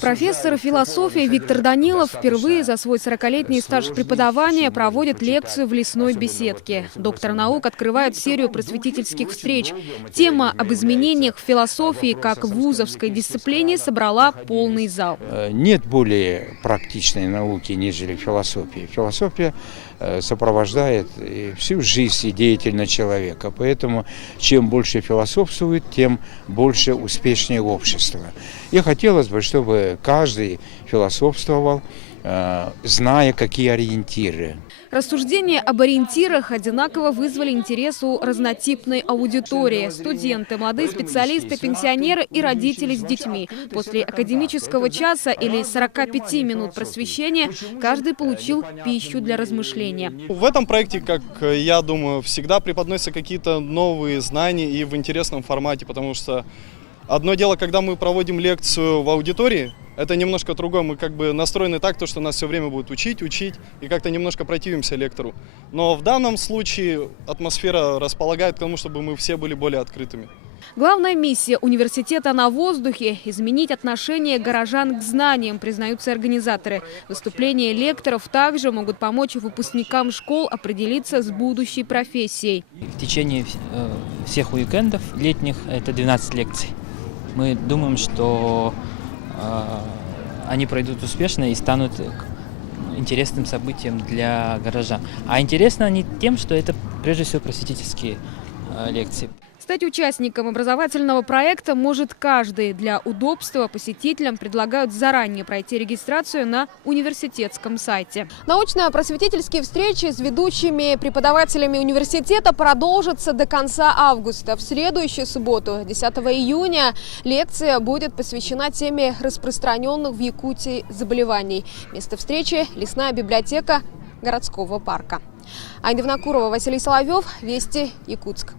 Профессор философии Виктор Данилов впервые за свой 40-летний стаж преподавания проводит лекцию в лесной беседке. Доктор наук открывает серию просветительских встреч. Тема об изменениях в философии как в вузовской дисциплине собрала полный зал. Нет более практичной науки, нежели философия. Философия сопровождает всю жизнь и деятельность человека. Поэтому чем больше философствует, тем больше успешнее общество. И хотелось бы, чтобы каждый философствовал, зная, какие ориентиры. Рассуждения об ориентирах одинаково вызвали интерес у разнотипной аудитории. Студенты, молодые специалисты, пенсионеры и родители с детьми. После академического часа или 45 минут просвещения каждый получил пищу для размышления. В этом проекте, как я думаю, всегда преподносятся какие-то новые знания и в интересном формате, потому что одно дело, когда мы проводим лекцию в аудитории, это немножко другое. Мы как бы настроены так, что нас все время будут учить, и как-то немножко противимся лектору. Но в данном случае атмосфера располагает к тому, чтобы мы все были более открытыми. Главная миссия университета на воздухе – изменить отношение горожан к знаниям, признаются организаторы. Выступления лекторов также могут помочь выпускникам школ определиться с будущей профессией. В течение всех уикендов летних это 12 лекций. Мы думаем, что они пройдут успешно и станут интересным событием для горожан. А интересны они тем, что это прежде всего просветительские лекции. Стать участником образовательного проекта может каждый. Для удобства посетителям предлагают заранее пройти регистрацию на университетском сайте. Научно-просветительские встречи с ведущими преподавателями университета продолжатся до конца августа. В следующую субботу, 10 июня, лекция будет посвящена теме распространенных в Якутии заболеваний. Место встречи – лесная библиотека городского парка. Айна Винокурова, Василий Соловьев, Вести, Якутск.